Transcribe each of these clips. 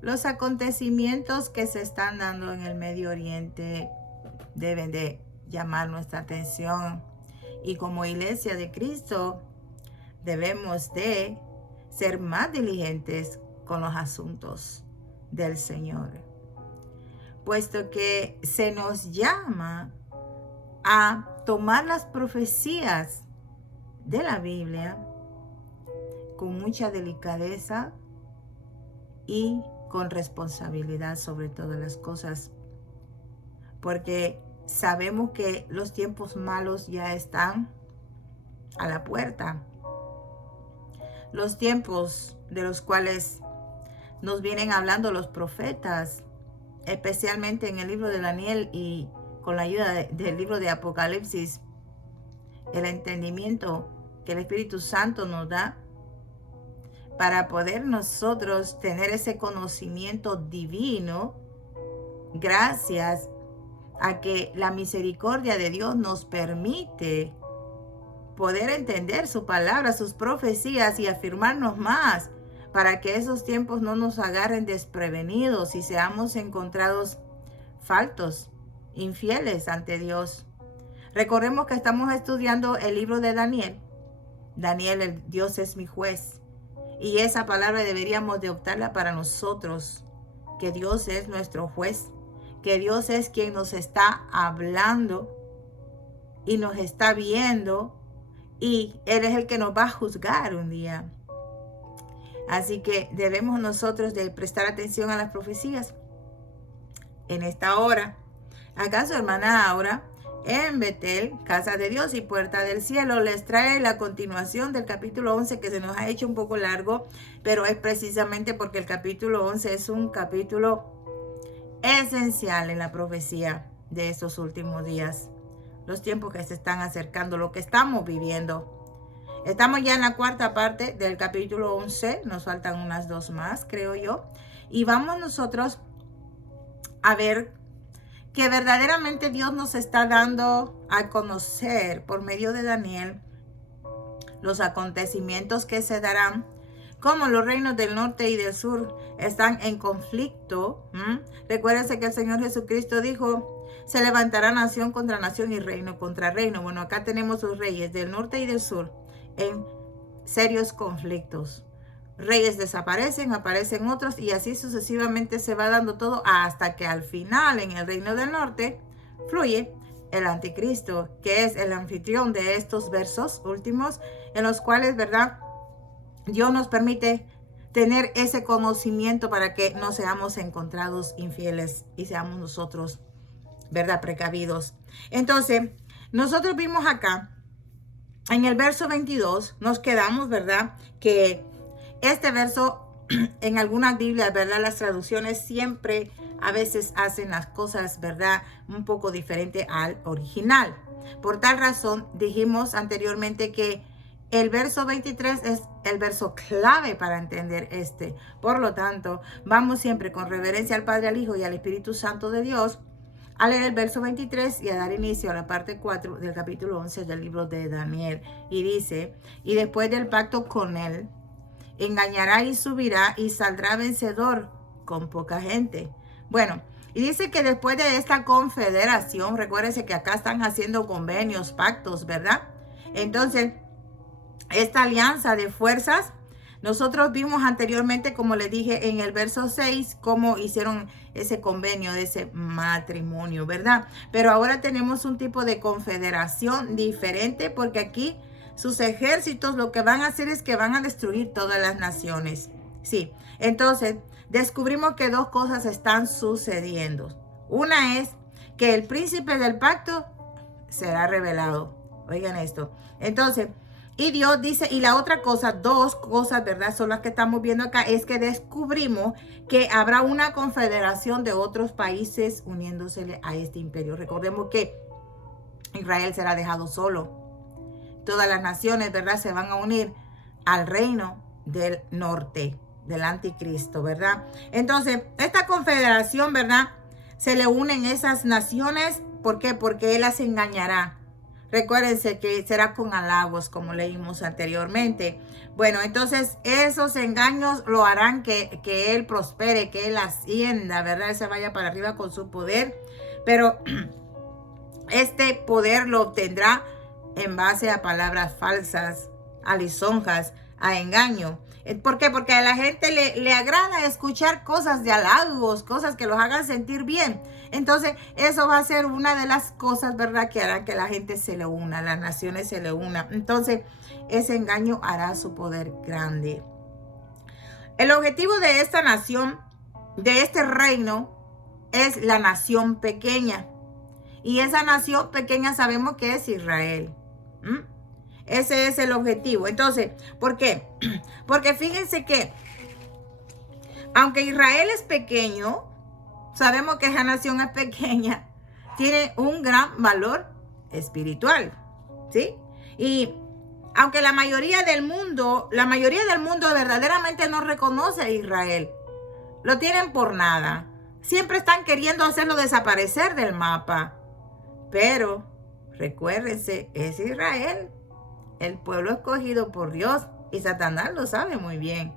los acontecimientos que se están dando en el Medio Oriente deben de llamar nuestra atención. Y como iglesia de Cristo, debemos de ser más diligentes con los asuntos del Señor, puesto que se nos llama a tomar las profecías de la Biblia con mucha delicadeza y con responsabilidad sobre todas las cosas, porque sabemos que los tiempos malos ya están a la puerta. Los tiempos de los cuales nos vienen hablando los profetas, especialmente en el libro de Daniel y con la ayuda del libro de Apocalipsis, el entendimiento que el Espíritu Santo nos da para poder nosotros tener ese conocimiento divino, gracias a que la misericordia de Dios nos permite poder entender su palabra, sus profecías y afirmarnos más, para que esos tiempos no nos agarren desprevenidos y seamos encontrados faltos, infieles ante Dios. Recordemos que estamos estudiando el libro de Daniel. Daniel, el Dios es mi juez. Y esa palabra deberíamos de optarla para nosotros, que Dios es nuestro juez, que Dios es quien nos está hablando y nos está viendo, y Él es el que nos va a juzgar un día. Así que debemos nosotros de prestar atención a las profecías. En esta hora, ¿acaso hermana Aura, en Betel, casa de Dios y puerta del cielo, les trae la continuación del capítulo 11, que se nos ha hecho un poco largo, pero es precisamente porque el capítulo 11 es un capítulo esencial en la profecía de estos últimos días, los tiempos que se están acercando, lo que estamos viviendo. Estamos ya en la cuarta parte del capítulo 11, nos faltan unas 2 más, creo yo, y vamos nosotros a ver que verdaderamente Dios nos está dando a conocer por medio de Daniel los acontecimientos que se darán, como los reinos del norte y del sur están en conflicto. Recuérdense que el Señor Jesucristo dijo: se levantará nación contra nación y reino contra reino. Bueno, acá tenemos los reyes del norte y del sur en serios conflictos. Reyes desaparecen, aparecen otros, y así sucesivamente se va dando todo hasta que al final en el reino del norte fluye el anticristo, que es el anfitrión de estos versos últimos, en los cuales, ¿verdad?, Dios nos permite tener ese conocimiento para que no seamos encontrados infieles y seamos nosotros, ¿verdad?, precavidos. Entonces, nosotros vimos acá en el verso 22, nos quedamos, ¿verdad?, que este verso, en algunas Biblias, ¿verdad?, las traducciones siempre a veces hacen las cosas, ¿verdad?, un poco diferente al original. Por tal razón, dijimos anteriormente que el verso 23 es el verso clave para entender este. Por lo tanto, vamos siempre con reverencia al Padre, al Hijo y al Espíritu Santo de Dios a leer el verso 23 y a dar inicio a la parte 4 del capítulo 11 del libro de Daniel. Y dice: y después del pacto con él, engañará y subirá y saldrá vencedor con poca gente. Bueno, y dice que después de esta confederación, recuérdense que acá están haciendo convenios, pactos, ¿verdad? Entonces, esta alianza de fuerzas, nosotros vimos anteriormente, como les dije en el verso 6, cómo hicieron ese convenio de ese matrimonio, ¿verdad? Pero ahora tenemos un tipo de confederación diferente, porque aquí sus ejércitos lo que van a hacer es que van a destruir todas las naciones. Sí, entonces descubrimos que 2 cosas están sucediendo. Una es que el príncipe del pacto será revelado. Oigan esto. Entonces, y Dios dice, y la otra cosa, 2 cosas, ¿verdad?, son las que estamos viendo acá, es que descubrimos que habrá una confederación de otros países uniéndose a este imperio. Recordemos que Israel será dejado solo. Todas las naciones, ¿verdad?, se van a unir al reino del norte, del anticristo, ¿verdad? Entonces, esta confederación, ¿verdad?, se le unen esas naciones. ¿Por qué? Porque él las engañará. recuérdense que será con halagos, como leímos anteriormente. Bueno, entonces esos engaños lo harán que él prospere, que él ascienda, ¿verdad? Él se vaya para arriba con su poder, pero este poder lo obtendrá en base a palabras falsas, a lisonjas, a engaño. ¿Por qué? Porque a la gente le agrada escuchar cosas de halagos, cosas que los hagan sentir bien. Entonces, eso va a ser una de las cosas, ¿verdad?, que hará que la gente se le una, las naciones se le unan. Entonces, ese engaño hará su poder grande. El objetivo de esta nación, de este reino, es la nación pequeña. Y esa nación pequeña sabemos que es Israel. Ese es el objetivo. Entonces, ¿por qué? Porque fíjense que, aunque Israel es pequeño, sabemos que esa nación es pequeña, tiene un gran valor espiritual, ¿sí? Y aunque la mayoría del mundo verdaderamente no reconoce a Israel, lo tienen por nada. Siempre están queriendo hacerlo desaparecer del mapa. Pero, recuérdense, es Israel, el pueblo escogido por Dios, y Satanás lo sabe muy bien.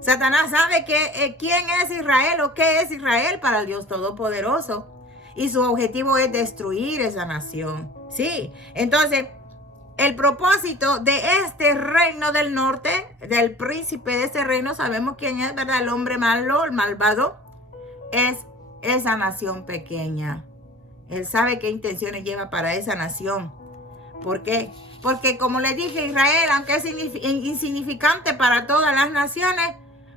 Satanás sabe quién es Israel o qué es Israel para el Dios Todopoderoso. Y su objetivo es destruir esa nación. Sí, entonces, el propósito de este reino del norte, del príncipe de este reino, sabemos quién es, ¿verdad? El hombre malo, el malvado, es esa nación pequeña. Él sabe qué intenciones lleva para esa nación. ¿Por qué? Porque, como les dije, Israel, aunque es insignificante para todas las naciones,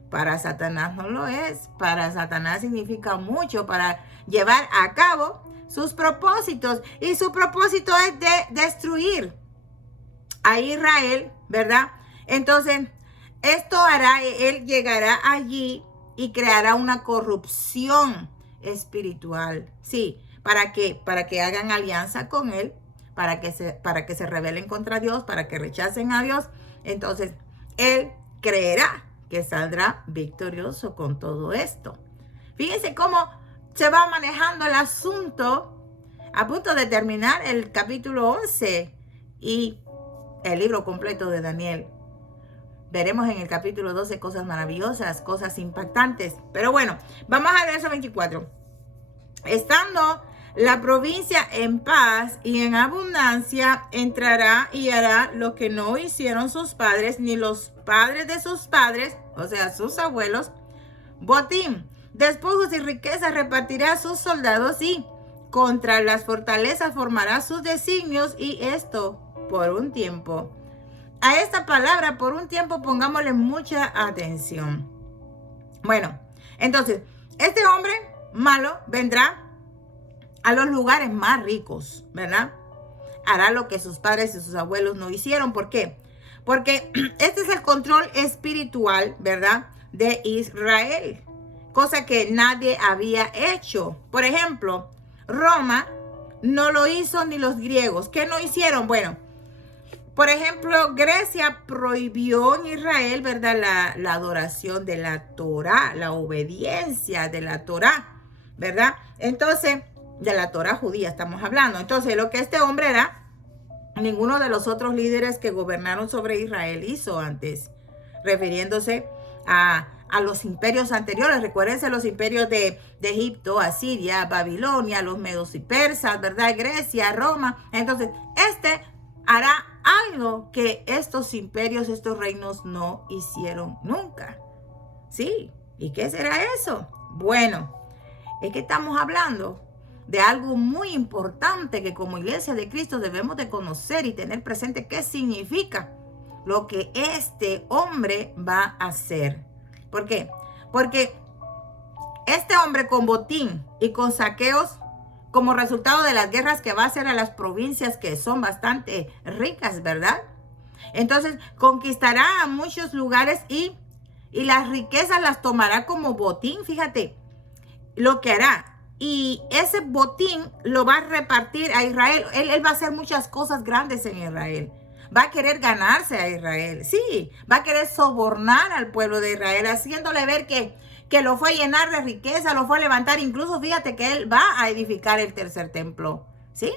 para Satanás no lo es. Para Satanás significa mucho para llevar a cabo sus propósitos. Y su propósito es de destruir a Israel, ¿verdad? Entonces, esto hará, él llegará allí y creará una corrupción espiritual. Sí, ¿para qué? Para que hagan alianza con él, para que se rebelen contra Dios, para que rechacen a Dios. Entonces, él creerá que saldrá victorioso con todo esto. Fíjense cómo se va manejando el asunto, a punto de terminar el capítulo 11 y el libro completo de Daniel. Veremos en el capítulo 12 cosas maravillosas, cosas impactantes. Pero bueno, vamos al verso 24. Estando la provincia en paz y en abundancia, entrará y hará lo que no hicieron sus padres, ni los padres de sus padres, o sea, sus abuelos, botín, despojos y riquezas repartirá a sus soldados, y contra las fortalezas formará sus designios, y esto por un tiempo. A esta palabra, por un tiempo, pongámosle mucha atención. Bueno, entonces, este hombre malo vendrá a los lugares más ricos, ¿verdad? Hará lo que sus padres y sus abuelos no hicieron. ¿Por qué? Porque este es el control espiritual, ¿verdad?, de Israel, cosa que nadie había hecho. Por ejemplo, Roma no lo hizo, ni los griegos. ¿Qué no hicieron? Bueno, por ejemplo, Grecia prohibió en Israel, ¿verdad?, la adoración de la Torá, la obediencia de la Torá, ¿verdad? Entonces, de la Torá judía estamos hablando. Entonces, lo que este hombre era, ninguno de los otros líderes que gobernaron sobre Israel hizo antes, refiriéndose a los imperios anteriores. Recuérdense los imperios de Egipto, Asiria, Babilonia, los medos y persas, ¿verdad? Grecia, Roma. Entonces, este hará algo que estos imperios, estos reinos no hicieron nunca. Sí, ¿y qué será eso? Bueno, es que estamos hablando de algo muy importante que como Iglesia de Cristo debemos de conocer y tener presente qué significa lo que este hombre va a hacer. ¿Por qué? Porque este hombre, con botín y con saqueos, como resultado de las guerras que va a hacer a las provincias que son bastante ricas, ¿verdad? Entonces conquistará a muchos lugares y las riquezas las tomará como botín. Fíjate lo que hará. Y ese botín lo va a repartir a Israel. Él va a hacer muchas cosas grandes en Israel. Va a querer ganarse a Israel. Sí, va a querer sobornar al pueblo de Israel, haciéndole ver que lo fue a llenar de riqueza, lo fue a levantar. Incluso fíjate que él va a edificar el tercer templo. ¿Sí?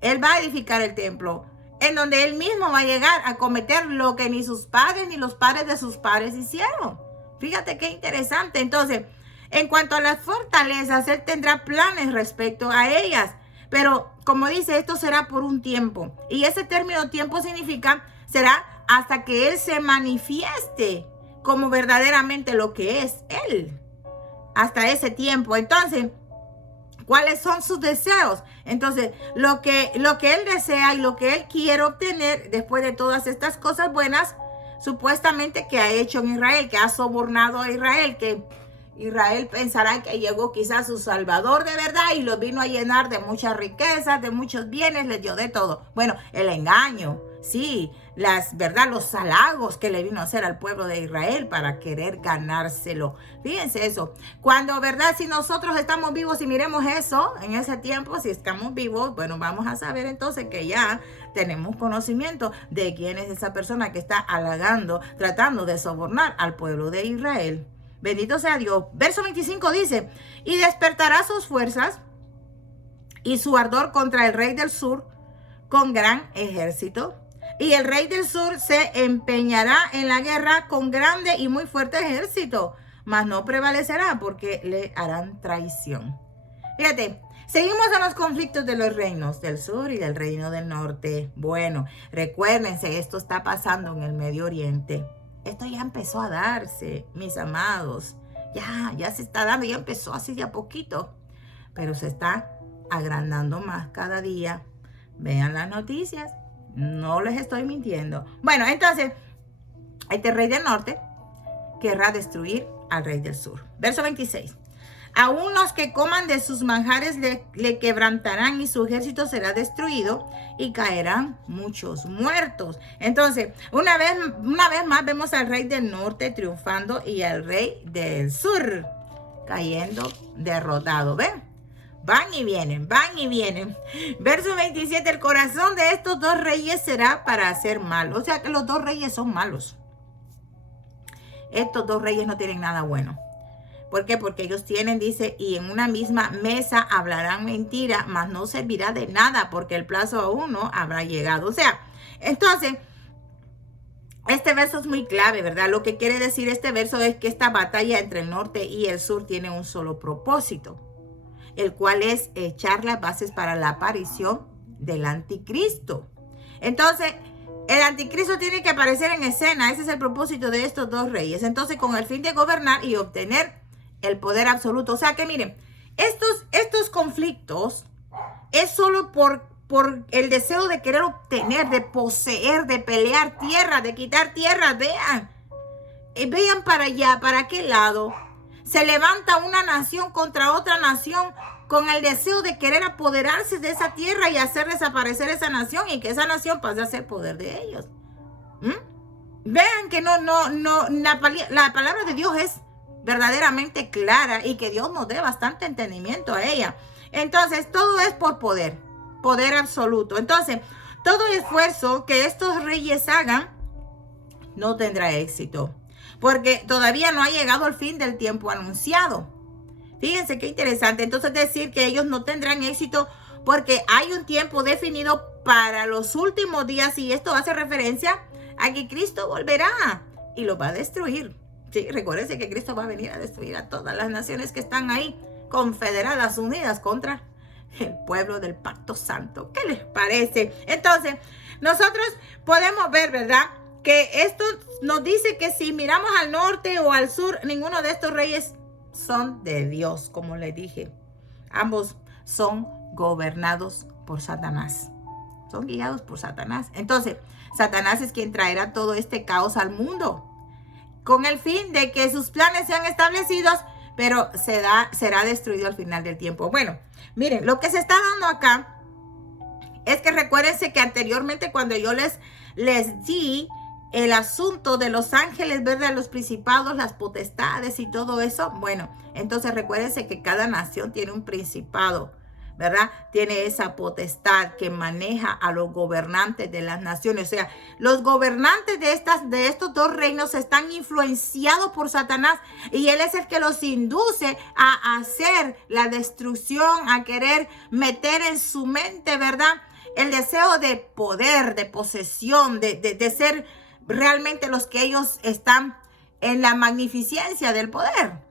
Él va a edificar el templo, en donde Él mismo va a llegar a cometer lo que ni sus padres ni los padres de sus padres hicieron. Fíjate qué interesante. Entonces, en cuanto a las fortalezas, Él tendrá planes respecto a ellas. Pero, como dice, esto será por un tiempo. Y ese término tiempo significa, será hasta que Él se manifieste como verdaderamente lo que es Él. Hasta ese tiempo. Entonces, ¿cuáles son sus deseos? Entonces, lo que Él desea y lo que Él quiere obtener después de todas estas cosas buenas, supuestamente que ha hecho en Israel, que ha sobornado a Israel, que Israel pensará que llegó quizás su Salvador de verdad y lo vino a llenar de muchas riquezas, de muchos bienes, les dio de todo. Bueno, el engaño, sí, los halagos que le vino a hacer al pueblo de Israel para querer ganárselo. Fíjense eso. Cuando, ¿verdad? Si nosotros estamos vivos y miremos eso en ese tiempo, si estamos vivos, bueno, vamos a saber entonces que ya tenemos conocimiento de quién es esa persona que está halagando, tratando de sobornar al pueblo de Israel. Bendito sea Dios. Verso 25 dice, y despertará sus fuerzas y su ardor contra el rey del sur con gran ejército. Y el rey del sur se empeñará en la guerra con grande y muy fuerte ejército, mas no prevalecerá porque le harán traición. Fíjate, seguimos en los conflictos de los reinos del sur y del reino del norte. Bueno, recuérdense, esto está pasando en el Medio Oriente. Esto ya empezó a darse, mis amados. Ya se está dando, ya empezó así de a poquito. Pero se está agrandando más cada día. Vean las noticias. No les estoy mintiendo. Bueno, entonces, este rey del norte querrá destruir al rey del sur. Verso 26. Aún los que coman de sus manjares le quebrantarán y su ejército será destruido y caerán muchos muertos. Entonces, una vez más vemos al rey del norte triunfando y al rey del sur cayendo derrotado. ¿Ven? Van y vienen, van y vienen. Verso 27, el corazón de estos dos reyes será para hacer mal. O sea que los dos reyes son malos. Estos dos reyes no tienen nada bueno. ¿Por qué? Porque ellos tienen, dice, y en una misma mesa hablarán mentira, mas no servirá de nada porque el plazo aún no habrá llegado. O sea, entonces, este verso es muy clave, ¿verdad? Lo que quiere decir este verso es que esta batalla entre el norte y el sur tiene un solo propósito, el cual es echar las bases para la aparición del anticristo. Entonces, el anticristo tiene que aparecer en escena. Ese es el propósito de estos dos reyes. Entonces, con el fin de gobernar y obtener el poder absoluto. O sea que miren, estos conflictos es solo por el deseo de querer obtener, de poseer, de pelear tierra, de quitar tierra. Vean, vean para allá, para aquel lado. Se levanta una nación contra otra nación con el deseo de querer apoderarse de esa tierra y hacer desaparecer esa nación y que esa nación pase a ser poder de ellos. Vean que la palabra de Dios es verdaderamente clara y que Dios nos dé bastante entendimiento a ella. Entonces, todo es por poder absoluto. Entonces, todo esfuerzo que estos reyes hagan no tendrá éxito, porque todavía no ha llegado el fin del tiempo anunciado. Fíjense qué interesante. Entonces, decir que ellos no tendrán éxito porque hay un tiempo definido para los últimos días, y esto hace referencia a que Cristo volverá y lo va a destruir. Sí, recuérdense que Cristo va a venir a destruir a todas las naciones que están ahí confederadas, unidas contra el pueblo del pacto santo. ¿Qué les parece? Entonces, nosotros podemos ver, ¿verdad?, que esto nos dice que si miramos al norte o al sur, ninguno de estos reyes son de Dios, como les dije. Ambos son gobernados por Satanás. Son guiados por Satanás. Entonces, Satanás es quien traerá todo este caos al mundo, con el fin de que sus planes sean establecidos, pero será destruido al final del tiempo. Bueno, miren, lo que se está dando acá es que recuérdense que anteriormente cuando yo les di el asunto de los ángeles, ¿verdad?, los principados, las potestades y todo eso, bueno, entonces recuérdense que cada nación tiene un principado, ¿verdad? Tiene esa potestad que maneja a los gobernantes de las naciones. O sea, los gobernantes de estos dos reinos están influenciados por Satanás, y él es el que los induce a hacer la destrucción, a querer meter en su mente, ¿verdad?, el deseo de poder, de posesión, de ser realmente los que ellos están en la magnificencia del poder.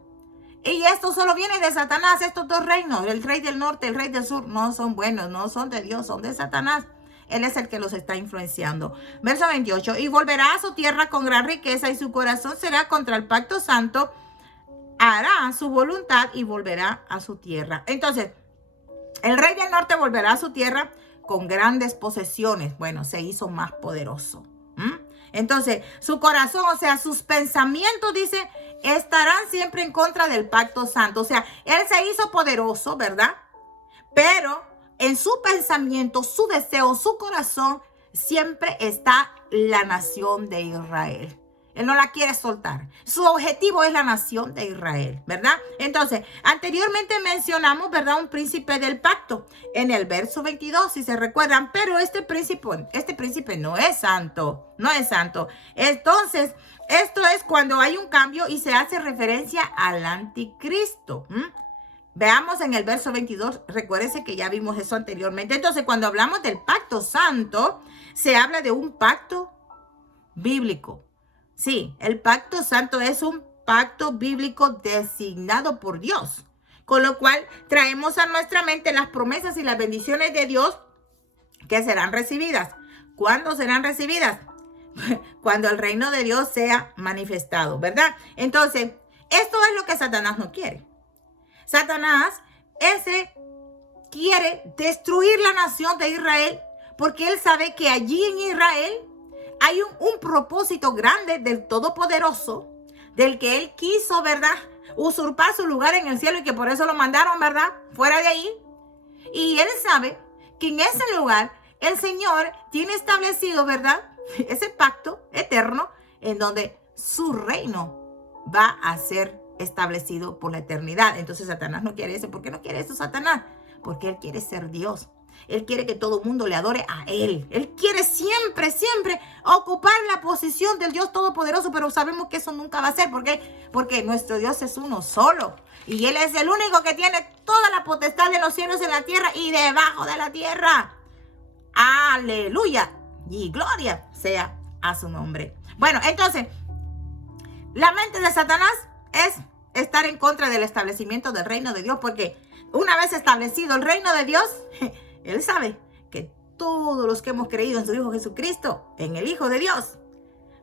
Y esto solo viene de Satanás, estos dos reinos, el rey del norte, el rey del sur, no son buenos, no son de Dios, son de Satanás. Él es el que los está influenciando. Verso 28, y volverá a su tierra con gran riqueza y su corazón será contra el pacto santo, hará su voluntad y volverá a su tierra. Entonces, el rey del norte volverá a su tierra con grandes posesiones. Bueno, se hizo más poderoso. Entonces, su corazón, o sea, sus pensamientos, dice, estarán siempre en contra del pacto santo. O sea, él se hizo poderoso, ¿verdad? Pero en su pensamiento, su deseo, su corazón, siempre está la nación de Israel. Él no la quiere soltar. Su objetivo es la nación de Israel, ¿verdad? Entonces, anteriormente mencionamos, ¿verdad? Un príncipe del pacto. En el verso 22, si se recuerdan. Pero este príncipe no es santo. No es santo. Entonces, esto es cuando hay un cambio y se hace referencia al anticristo. Veamos en el verso 22. Recuérdense que ya vimos eso anteriormente. Entonces, cuando hablamos del pacto santo, se habla de un pacto bíblico. Sí, el pacto santo es un pacto bíblico designado por Dios, con lo cual traemos a nuestra mente las promesas y las bendiciones de Dios que serán recibidas. ¿Cuándo serán recibidas? Cuando el reino de Dios sea manifestado, ¿verdad? Entonces, esto es lo que Satanás no quiere. Satanás quiere destruir la nación de Israel porque él sabe que allí en Israel hay un propósito grande del Todopoderoso, del que él quiso, ¿verdad? Usurpar su lugar en el cielo y que por eso lo mandaron, ¿verdad? Fuera de ahí. Y él sabe que en ese lugar el Señor tiene establecido, ¿verdad? Ese pacto eterno en donde su reino va a ser establecido por la eternidad. Entonces Satanás no quiere eso. ¿Por qué no quiere eso Satanás? Porque él quiere ser Dios. Él quiere que todo el mundo le adore a él. Él quiere siempre, siempre ocupar la posición del Dios Todopoderoso, pero sabemos que eso nunca va a ser. ¿Por qué? Porque nuestro Dios es uno solo. Y Él es el único que tiene toda la potestad de los cielos en la tierra y debajo de la tierra. Aleluya. Y gloria sea a su nombre. Bueno, entonces, la mente de Satanás es estar en contra del establecimiento del reino de Dios, porque una vez establecido el reino de Dios, Él sabe que todos los que hemos creído en su Hijo Jesucristo, en el Hijo de Dios,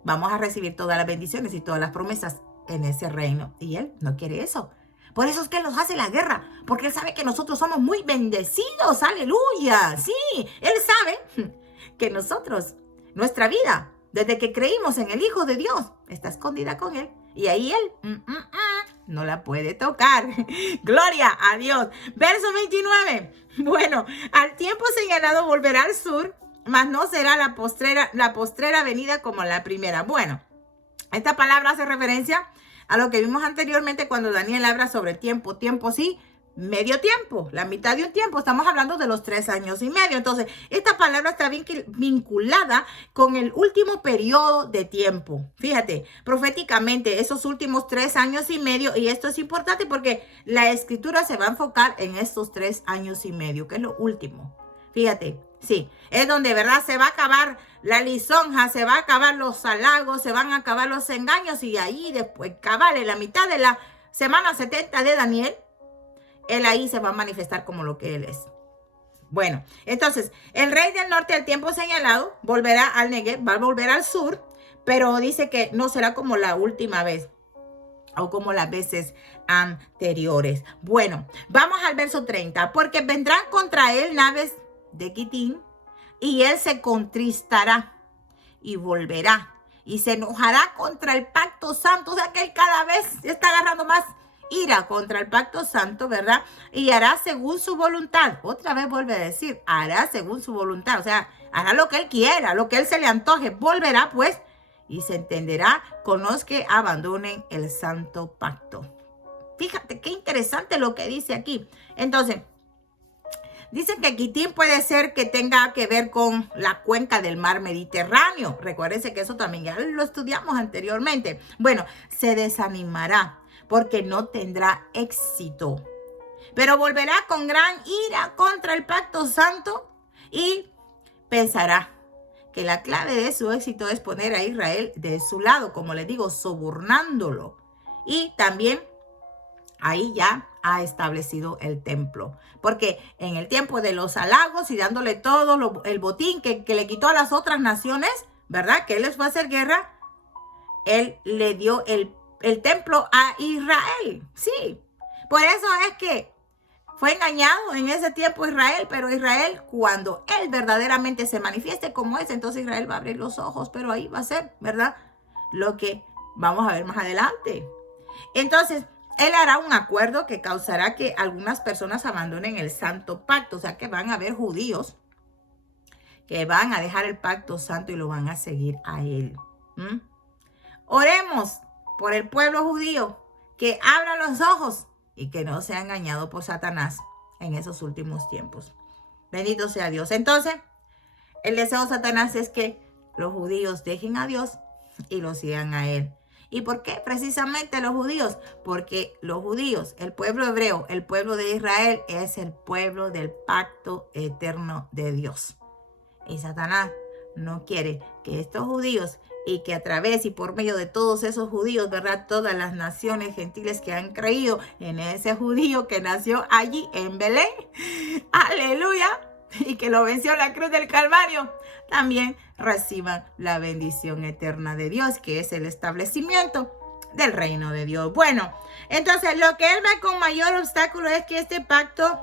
vamos a recibir todas las bendiciones y todas las promesas en ese reino. Y Él no quiere eso. Por eso es que Él nos hace la guerra, porque Él sabe que nosotros somos muy bendecidos. ¡Aleluya! Sí, Él sabe que nosotros, nuestra vida, desde que creímos en el Hijo de Dios, está escondida con Él. Y ahí Él no la puede tocar. Gloria a Dios. Verso 29. Bueno, al tiempo señalado volverá al sur, mas no será la postrera venida como la primera. Bueno, esta palabra hace referencia a lo que vimos anteriormente cuando Daniel habla sobre tiempo. Tiempo sí, medio tiempo, la mitad de un tiempo. Estamos hablando de los 3 años y medio. Entonces, esta palabra está vinculada con el último periodo de tiempo. Fíjate, proféticamente, esos últimos 3 años y medio. Y esto es importante porque la escritura se va a enfocar en estos 3 años y medio, que es lo último. Fíjate, sí, es donde, ¿verdad? Se va a acabar la lisonja, se va a acabar los halagos, se van a acabar los engaños. Y ahí después, cabal, en la mitad de la semana 70 de Daniel, Él ahí se va a manifestar como lo que Él es. Bueno, entonces, el rey del norte al tiempo señalado volverá al Negev, va a volver al sur, pero dice que no será como la última vez o como las veces anteriores. Bueno, vamos al verso 30. Porque vendrán contra él naves de Quitín y él se contristará y volverá y se enojará contra el pacto santo. O sea que él cada vez está agarrando más ira contra el pacto santo, ¿verdad? Y hará según su voluntad. Otra vez vuelve a decir, hará según su voluntad. O sea, hará lo que él quiera, lo que él se le antoje. Volverá pues y se entenderá con los que abandonen el santo pacto. Fíjate qué interesante lo que dice aquí. Entonces, dice que Quitín puede ser que tenga que ver con la cuenca del mar Mediterráneo. Recuérdense que eso también ya lo estudiamos anteriormente. Bueno, se desanimará porque no tendrá éxito. Pero volverá con gran ira contra el pacto santo y pensará que la clave de su éxito es poner a Israel de su lado, como les digo, sobornándolo. Y también ahí ya ha establecido el templo. Porque en el tiempo de los halagos y dándole todo el botín que le quitó a las otras naciones, ¿verdad? Que él les fue a hacer guerra, él le dio el templo a Israel. Sí, por eso es que fue engañado en ese tiempo Israel, pero Israel, cuando él verdaderamente se manifieste como es, entonces Israel va a abrir los ojos, pero ahí va a ser, ¿verdad? Lo que vamos a ver más adelante. Entonces, él hará un acuerdo que causará que algunas personas abandonen el santo pacto, o sea que van a haber judíos que van a dejar el pacto santo y lo van a seguir a él. Oremos por el pueblo judío, que abra los ojos y que no sea engañado por Satanás en esos últimos tiempos. Bendito sea Dios. Entonces, el deseo de Satanás es que los judíos dejen a Dios y lo sigan a él. ¿Y por qué precisamente los judíos? Porque los judíos, el pueblo hebreo, el pueblo de Israel, es el pueblo del pacto eterno de Dios. Y Satanás no quiere que estos judíos, y que a través y por medio de todos esos judíos, ¿verdad? Todas las naciones gentiles que han creído en ese judío que nació allí en Belén, aleluya, y que lo venció en la cruz del Calvario, también reciban la bendición eterna de Dios, que es el establecimiento del reino de Dios. Bueno, entonces lo que él ve con mayor obstáculo es que este pacto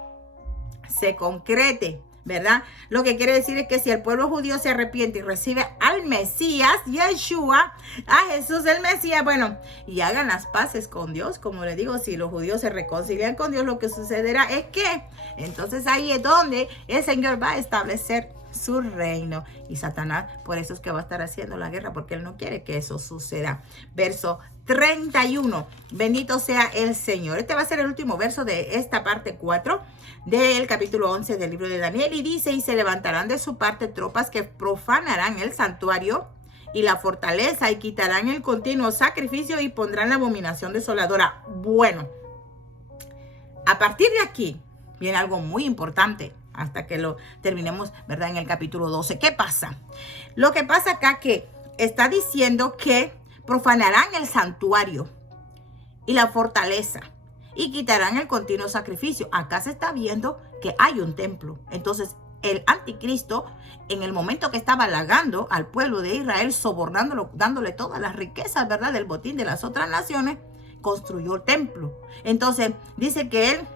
se concrete, ¿verdad? Lo que quiere decir es que si el pueblo judío se arrepiente y recibe al Mesías, Yeshua, a Jesús el Mesías, bueno, y hagan las paces con Dios, como le digo, si los judíos se reconcilian con Dios, lo que sucederá es que entonces ahí es donde el Señor va a establecer su reino. Y Satanás, por eso es que va a estar haciendo la guerra, porque él no quiere que eso suceda. Verso 31. Bendito sea el Señor. Este va a ser el último verso de esta parte 4 del capítulo 11 del libro de Daniel. Y dice, y se levantarán de su parte tropas que profanarán el santuario y la fortaleza y quitarán el continuo sacrificio y pondrán la abominación desoladora. Bueno, a partir de aquí viene algo muy importante hasta que lo terminemos, ¿verdad? En el capítulo 12. ¿Qué pasa? Lo que pasa acá que está diciendo que profanarán el santuario y la fortaleza y quitarán el continuo sacrificio. Acá se está viendo que hay un templo. Entonces, el anticristo, en el momento que estaba halagando al pueblo de Israel, sobornándolo, dándole todas las riquezas, ¿verdad?, del botín de las otras naciones, construyó el templo. Entonces, dice que él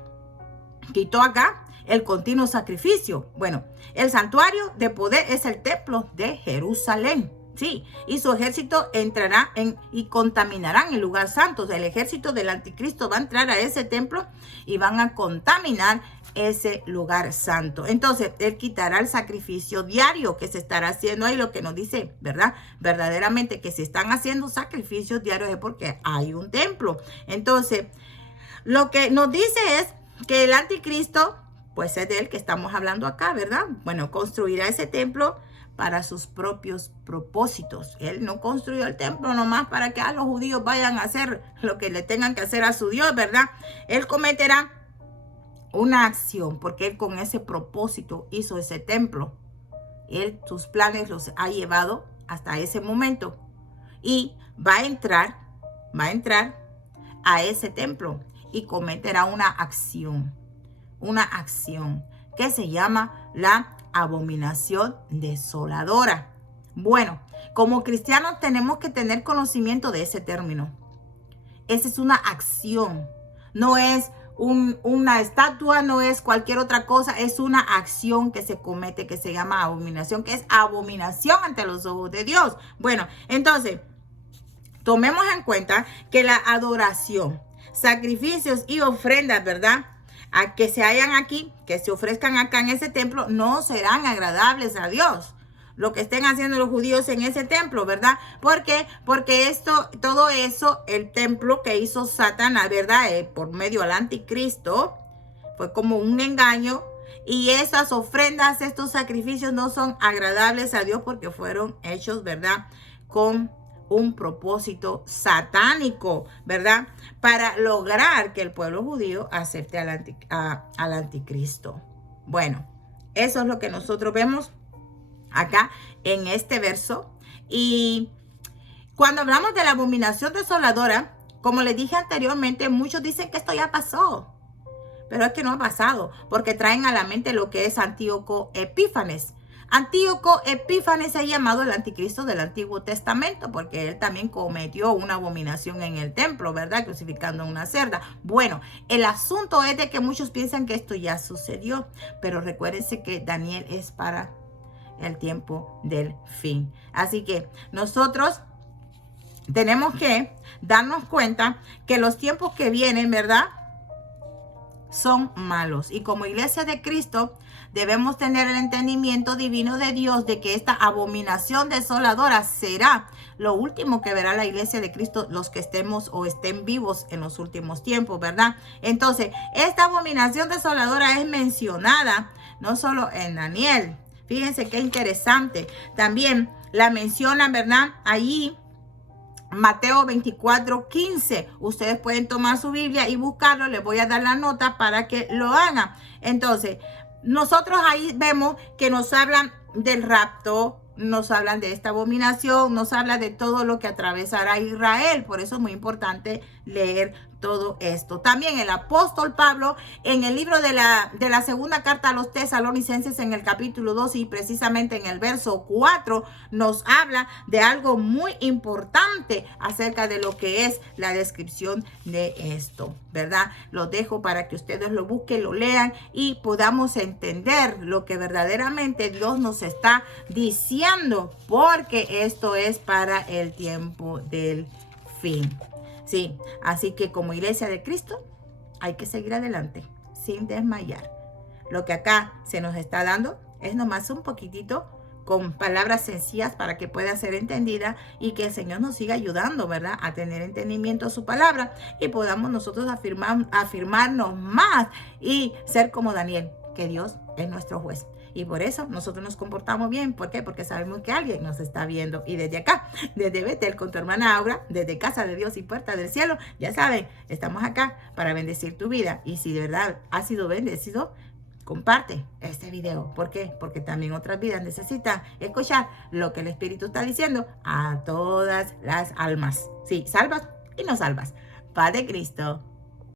quitó acá el continuo sacrificio. Bueno, el santuario de poder es el templo de Jerusalén. Sí, y su ejército entrará y contaminarán el lugar santo. O sea, el ejército del anticristo va a entrar a ese templo y van a contaminar ese lugar santo. Entonces, él quitará el sacrificio diario que se estará haciendo ahí, lo que nos dice, ¿verdad? Verdaderamente que se están haciendo sacrificios diarios es porque hay un templo. Entonces, lo que nos dice es que el anticristo, pues es de él que estamos hablando acá, ¿verdad? Bueno, construirá ese templo para sus propios propósitos. Él no construyó el templo nomás para que los judíos vayan a hacer lo que le tengan que hacer a su Dios, ¿verdad? Él cometerá una acción porque él con ese propósito hizo ese templo. Él sus planes los ha llevado hasta ese momento y va a entrar a ese templo y cometerá una acción que se llama la abominación desoladora. Bueno, como cristianos tenemos que tener conocimiento de ese término. Esa es una acción, no es una estatua, no es cualquier otra cosa, es una acción que se comete, que se llama abominación, que es abominación ante los ojos de Dios. Bueno, entonces, tomemos en cuenta que la adoración, sacrificios y ofrendas, ¿verdad?, a que se hayan aquí, que se ofrezcan acá en ese templo, no serán agradables a Dios. Lo que estén haciendo los judíos en ese templo, ¿verdad? ¿Por qué? Porque todo eso, el templo que hizo Satanás, ¿verdad? Por medio del anticristo, fue como un engaño. Y esas ofrendas, estos sacrificios no son agradables a Dios porque fueron hechos, ¿verdad?, con un propósito satánico, ¿verdad?, para lograr que el pueblo judío acepte al anticristo. Bueno, eso es lo que nosotros vemos acá en este verso. Y cuando hablamos de la abominación desoladora, como les dije anteriormente, muchos dicen que esto ya pasó. Pero es que no ha pasado, porque traen a la mente lo que es Antíoco Epífanes. Antíoco Epífanes es llamado el anticristo del Antiguo Testamento, porque él también cometió una abominación en el templo, ¿verdad? Crucificando a una cerda. Bueno, el asunto es de que muchos piensan que esto ya sucedió, pero recuérdense que Daniel es para el tiempo del fin. Así que nosotros tenemos que darnos cuenta que los tiempos que vienen, ¿verdad?, son malos. Y como iglesia de Cristo debemos tener el entendimiento divino de Dios de que esta abominación desoladora será lo último que verá la iglesia de Cristo, los que estemos o estén vivos en los últimos tiempos, ¿verdad? Entonces, esta abominación desoladora es mencionada no solo en Daniel. Fíjense qué interesante. También la mencionan, ¿verdad?, allí Mateo 24:15. Ustedes pueden tomar su Biblia y buscarlo. Les voy a dar la nota para que lo hagan. Entonces, nosotros ahí vemos que nos hablan del rapto, nos hablan de esta abominación, nos habla de todo lo que atravesará Israel. Por eso es muy importante leer todo esto. También el apóstol Pablo en el libro de la segunda carta a los Tesalonicenses en el capítulo 2 y precisamente en el verso 4 nos habla de algo muy importante acerca de lo que es la descripción de esto, ¿verdad? Lo dejo para que ustedes lo busquen, lo lean y podamos entender lo que verdaderamente Dios nos está diciendo, porque esto es para el tiempo del fin. Sí, así que como iglesia de Cristo hay que seguir adelante sin desmayar. Lo que acá se nos está dando es nomás un poquitito con palabras sencillas para que pueda ser entendida y que el Señor nos siga ayudando, ¿verdad?, a tener entendimiento de su palabra y podamos nosotros afirmarnos más y ser como Daniel, que Dios es nuestro juez. Y por eso nosotros nos comportamos bien. ¿Por qué? Porque sabemos que alguien nos está viendo. Y desde acá, desde Betel con tu hermana Aura, desde Casa de Dios y Puerta del Cielo, ya saben, estamos acá para bendecir tu vida. Y si de verdad has sido bendecido, comparte este video. ¿Por qué? Porque también otras vidas necesitan escuchar lo que el Espíritu está diciendo a todas las almas. Sí, salvas y no salvas. Paz de Cristo.